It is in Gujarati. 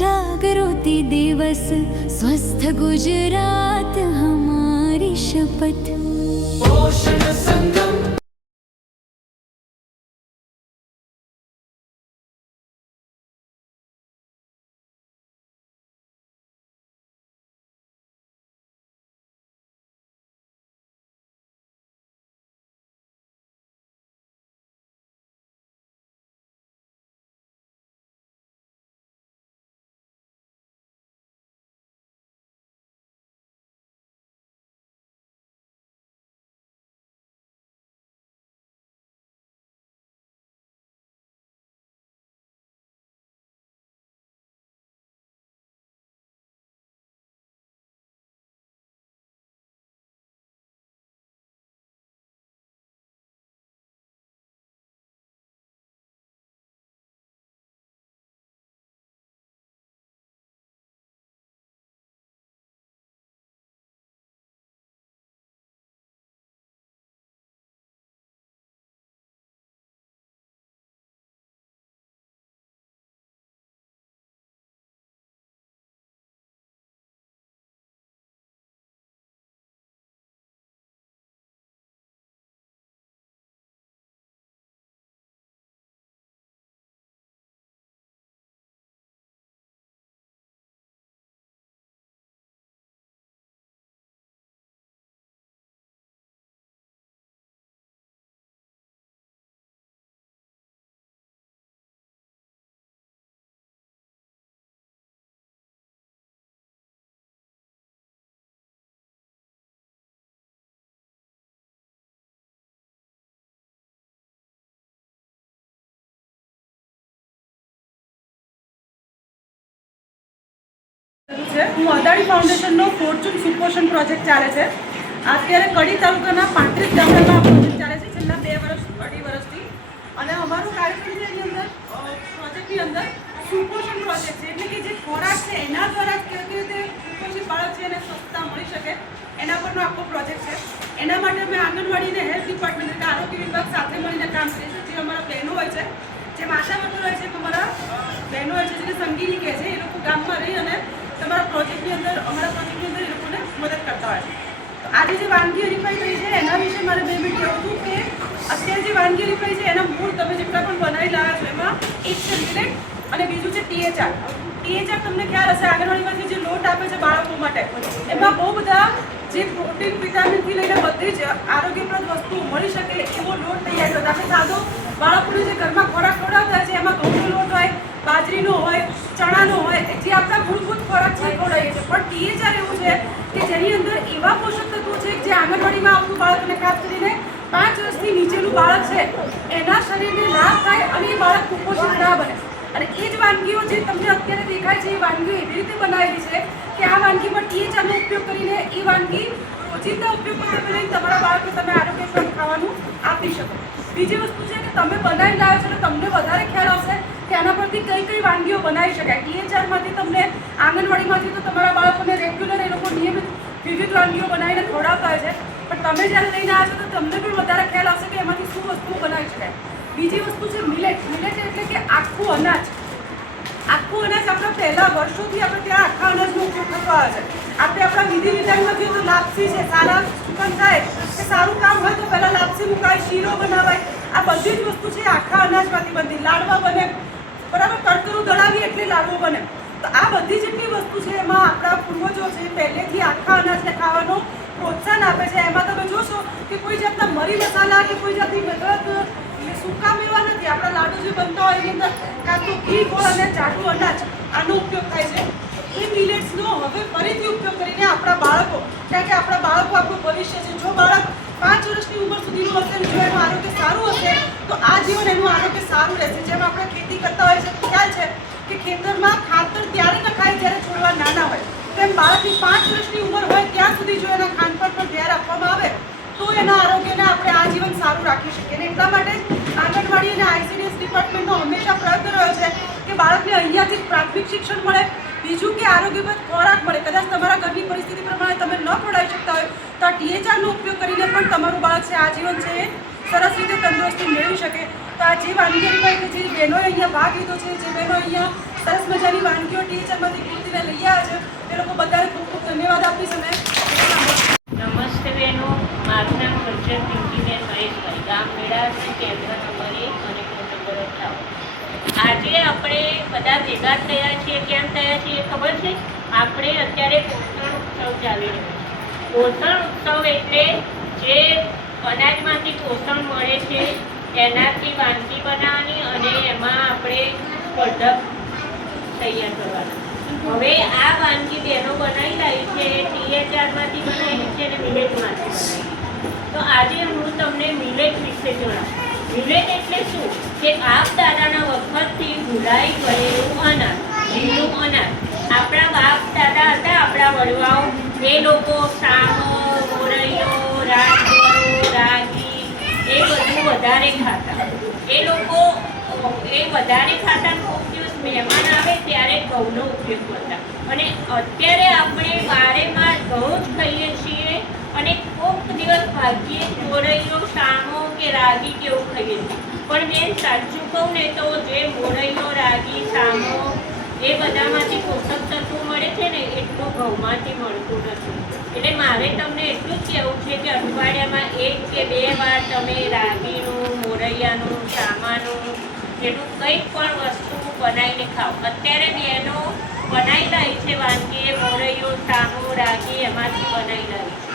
जागृति दिवस स्वस्थ गुजरात हमारी शपथ। पोषण संगम। હું અદાણી ફાઉન્ડેશનનો ફોર્ચ્યુન સુપોષણ પ્રોજેક્ટ ચાલે છે. અત્યારે કડી તાલુકાના 35 ગામડામાં આ પ્રોજેક્ટ ચાલે છે છેલ્લા 2-2.5 વર્ષથી. અને અમારો કાર્યક્રમ છે એની અંદર પ્રોજેક્ટની અંદર સુપોષણ પ્રોજેક્ટ છે, એટલે કે જે ખોરાક છે એના દ્વારા કેવી રીતે કુપોષિત બાળક છે એને સ્વચ્છતા મળી શકે એના પરનો આખો પ્રોજેક્ટ છે. એના માટે અમે આંગણવાડી અને હેલ્થ ડિપાર્ટમેન્ટ એટલે આરોગ્ય વિભાગ સાથે મળીને કામ કરીએ છીએ. જે અમારા બહેનો હોય છે, જે માતા વર્કર હોય છે, અમારા બહેનો હોય છે જેને સંગીની કહે છે, એ લોકો ગામમાં રહી અને તમારા પ્રોજેક્ટની અંદર અમારા પ્રોજેક્ટની અંદર એ લોકોને મદદ કરતા હોય છે. તો આજે જે વાનગી હરીફાઈ થઈ છે એના વિશે મારે 2 મિનિટ કહેવું હતું કે અત્યારે જે વાનગી હરીફાઈ છે એના મૂળ તમે જેટલા પણ બનાવી લાવ્યા છો એમાં એક છે મિલેટ અને બીજું છે THR. THR તમને ખ્યાલ હશે, આંગણવાડીમાંથી જે લોટ આપે છે બાળકો માટે, એમાં બહુ બધા જે પ્રોટીન વિટામિનથી લઈને બધી જ આરોગ્યપ્રદ વસ્તુઓ મળી શકે એવો લોટ તૈયાર થયો. આપણે સાદો બાળકોને જે ઘરમાં ખોરાક ખવડાવતા છે એમાં ઘઉંનો લોટ હોય, બાજરીનો હોય, ચણાનો હોય, જે આપણા મૂળભૂત ખોરાક છે ખવડાવીએ છીએ. પણ THR એવું છે કે જેની અંદર એવા પોષક તત્વો છે જે આંગણવાડીમાં આવતું બાળકને ખાસ કરીને 5 વર્ષથી નીચેનું બાળક છે એના શરીરને લાભ થાય અને એ બાળક કુપોષિત ના બને. અને એ જ વાનગીઓ જે તમને અત્યારે દેખાય છે એ વાનગીઓ એવી રીતે બનાવેલી છે કે આ વાનગીમાં THRનો ઉપયોગ કરીને એ વાનગી રોજિંદા ઉપયોગમાં તમે લઈને તમારા બાળકને તમે આરોગ્યપ્રદ ખાવાનું આપી શકો. બીજી વસ્તુ છે કે તમે બનાવી લાવ્યો છો એટલે તમને વધારે ખ્યાલ આવશે કે આના પરથી કઈ કઈ વાનગીઓ બનાવી શકાય. THRમાંથી તમને આંગણવાડીમાંથી તો તમારા બાળકોને રેગ્યુલર એ લોકો નિયમિત વિવિધ વાનગીઓ બનાવીને ખવડાવતા હોય છે, પણ તમે જ્યારે લઈને આવ્યા છો તો તમને પણ વધારે ખ્યાલ આવશે કે એમાંથી શું વસ્તુઓ બનાવી શકાય. બીજી વસ્તુ છે મિલેટ. મિલેટ એટલે કે આખું અનાજ. આખું અનાજ આપણા પહેલા વર્ષોથી આપણે ત્યાં આખા અનાજનો ઉપયોગ થતો આવે છે. આપણે આપણા વિધિ વિધાનમાં જોઈએ તો લાપસી છે, સારા સુગંધ થાય કે સારું કામ હોય તો પહેલાં લાપસી મુકાય, શીરો બનાવાય. આ બધી જ વસ્તુ છે આખા અનાજમાંથી બનતી. લાડવા બને, બરાબર, કડકરું દળાવીએ એટલે લાડવો બને. તો આ બધી જેટલી વસ્તુ છે એમાં આપણા પૂર્વજો છે પહેલેથી આખા અનાજને ખાવાનો પ્રોત્સાહન આપે છે. એમાં તમે જોશો કે કોઈ જાતના મરી મસાલા કે કોઈ જાતની મદદ સૂકા મેવા નથી. આપણા લાડુ જે બનતા હોય એની અંદર કાં તો ઘી, ગોળ અને જાડું અનાજ આનો ઉપયોગ થાય છે. એ મિલેટ્સનો હવે ફરીથી ઉપયોગ કરીને આપણા બાળકો, કારણ કે આપણા બાળકો આપણું ભવિષ્ય છે, જો બાળક 5 વર્ષની ઉંમર સુધીનું હશે જો એનું આરોગ્ય સારું હશે તો આ જીવન એનું આરોગ્ય સારું રહેશે. જેમ આપણે ખેતી કરતા હોય છે ખ્યાલ છે કે ખેતરમાં ખાતર ત્યારે નખાય જ્યારે છોડવા નાના હોય, તેમ બાળકની 5 વર્ષની ઉંમર હોય ત્યાં સુધી જો એના ખાનપાન પર ધ્યાન આપવામાં આવે તો એના આરોગ્યને આપણે આજીવન સારું રાખી શકીએ. અને એટલા માટે જ આંગણવાડી અને ICDS ડિપાર્ટમેન્ટનો હંમેશા પ્રયત્ન રહ્યો છે કે બાળકને અહીંયાથી પ્રાથમિક શિક્ષણ મળે, બીજું કે આરોગ્યપ્રદ ખોરાક મળે. કદાચ તમારા ઘરની પરિસ્થિતિ પ્રમાણે તમે ન ખવડાવી શકતા હોય તો આ THRનો ઉપયોગ કરીને પણ તમારું બાળક છે આજીવન છે એ સરસ રીતે તંદુરસ્તી મેળવી શકે. તો આ જે વાનગી જે બહેનોએ અહીંયા ભાગ લીધો છે, જે બહેનો અહીંયા સરસ મજાની વાનગીઓ ટીચરમાંથી કૃતિને લઈ આવ્યા છે એ લોકો બધાને ખૂબ ખૂબ ધન્યવાદ આપીશ અમે. નમસ્તે બહેનો, મારું નામ કલ્ચર પિંકીબેન મહેશભાઈ, ગામ મેળાવળ, કેન્દ્ર નંબર 1 અને ફોન નંબર 58. આજે આપણે બધા ભેગા થયા છીએ. કેમ થયા છીએ ખબર છે? આપણે અત્યારે પોષણ ઉત્સવ ચાલી રહ્યો છે. પોષણ ઉત્સવ એટલે જે અનાજમાંથી પોષણ મળે છે એનાથી વાનગી બનાવવાની અને એમાં આપણે સ્પર્ધક તૈયાર કરવાના. હવે આ વાનગી બહેનો બનાવી લાવી છે, THRમાંથી બનાવેલી છે અને મિલેટમાંથી બનાવેલી. તો આજે હું તમને મિલેટ વિશે જણાવું. મિલેટ એટલે શું? કે બાપ દાદાના વખતથી ભૂલાઈ ગયેલું અનાજ, લીલું અનાજ. આપણા બાપ દાદા હતા, આપણા વડવાઓ, એ લોકો સામો, મોરૈયો, રાજગરો, રાગી એ બધું વધારે ખાતા. એ લોકો એ વધારે ખાતા. ખૂબ દિવસ મહેમાન આવે ત્યારે ઘઉંનો ઉપયોગ કરતા. અને અત્યારે આપણે વારેમાં ઘઉં જ ખાઈએ છીએ અને કોઈક દિવસ ભાગ્યે મોરૈયો, સામો કે રાગી કેવું ખાઈએ છીએ. પણ બેન સાચું કહું ને તો જે મોરૈયો, રાગી, સામો એ બધામાંથી પોષક તત્વો મળે છે ને એટલું ઘઉંમાંથી મળતું નથી. એટલે મારે તમને એટલું જ કહેવું છે કે અઠવાડિયામાં 1 કે 2 વાર તમે રાગીનું, મોરૈયાનું, સામાનું એનું કંઈક પણ વસ્તુ બનાવીને ખાઓ. અત્યારે બહેનો બનાવી લાવી છે વાનગી, મોરૈયો, સામો, રાગી એમાંથી બનાવી લાવી છે.